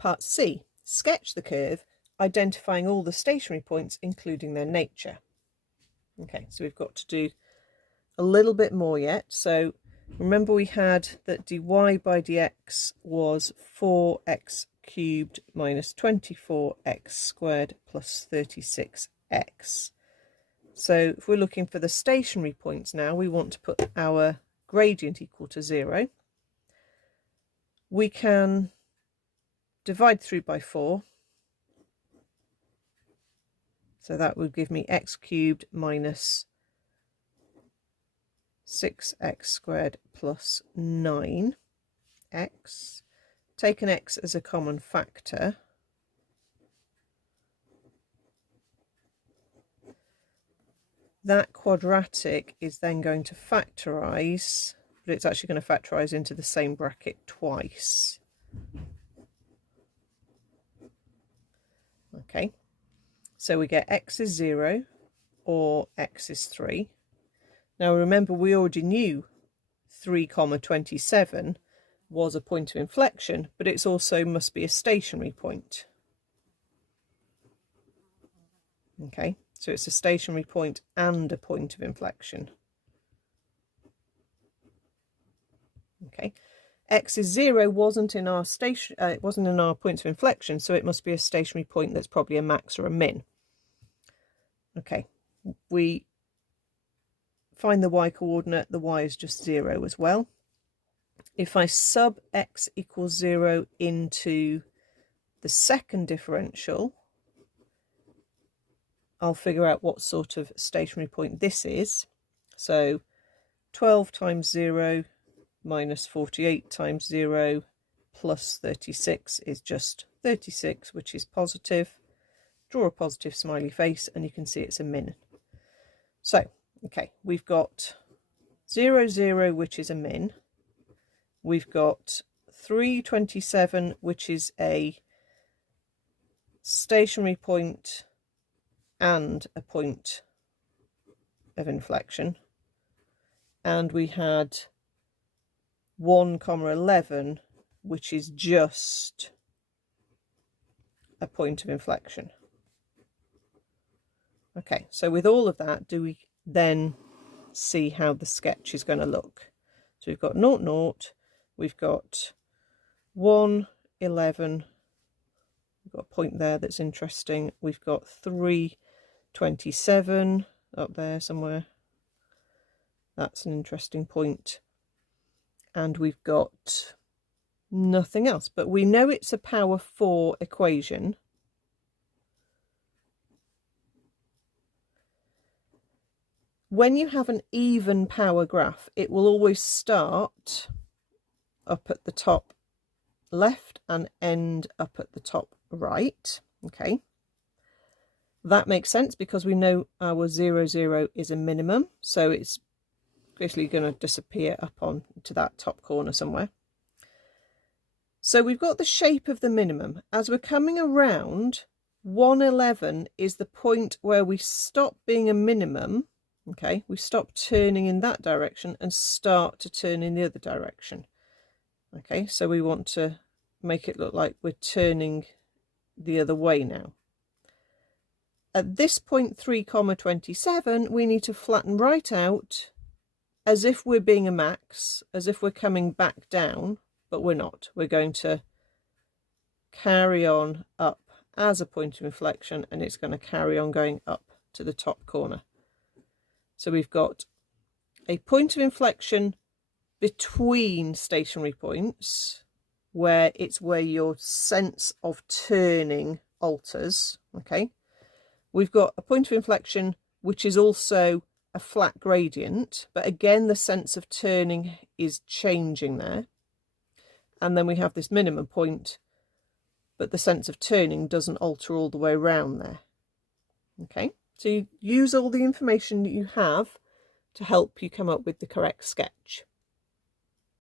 Part C, sketch the curve, identifying all the stationary points, including their nature. Okay, so we've got to do a little bit more yet. So remember we had that dy by dx was 4x cubed minus 24x squared plus 36x. So if we're looking for the stationary points now, we want to put our gradient equal to 0. We can divide through by 4. So that would give me x cubed minus 6x squared plus 9x. Take an x as a common factor. That quadratic is then going to factorise, but it's actually going to factorise into the same bracket twice. Okay, so we get x is 0 or x is 3. Now remember, we already knew 3,27 was a point of inflection, but it's also must be a stationary point. Okay, so it's a stationary point and a point of inflection. Okay, x is 0 wasn't in our it wasn't in our point of inflection, so it must be a stationary point that's probably a max or a min. Okay, we find the y coordinate. The y is just 0 as well. If I sub x equals 0 into the second differential, I'll figure out what sort of stationary point this is. So 12 times 0 minus 48 times 0 plus 36 is just 36, which is positive. Draw a positive smiley face and you can see it's a min. So, okay, we've got 0, 0, which is a min. We've got 327, which is a stationary point and a point of inflection. And we had 1,11, which is just a point of inflection. Okay, so with all of that, do we then see how the sketch is going to look? So we've got 0, 0, we've got 1, 11, we've got a point there that's interesting, we've got 327 up there somewhere, that's an interesting point, and we've got nothing else, but we know it's a power 4 equation. When you have an even power graph, it will always start up at the top left and end up at the top right. Okay, that makes sense because we know our 0, 0 is a minimum, so it's basically going to disappear up on to that top corner somewhere. So we've got the shape of the minimum. As we're coming around, 111 is the point where we stop being a minimum. Okay, we stop turning in that direction and start to turn in the other direction. Okay, so we want to make it look like we're turning the other way now. At this point 3,27, we need to flatten right out as if we're being a max, as if we're coming back down, but we're not. We're going to carry on up as a point of inflection, and it's going to carry on going up to the top corner. So we've got a point of inflection between stationary points, where it's where your sense of turning alters. Okay, we've got a point of inflection which is also a flat gradient, but again the sense of turning is changing there. And then we have this minimum point, but the sense of turning doesn't alter all the way around there. Okay, so you use all the information that you have to help you come up with the correct sketch.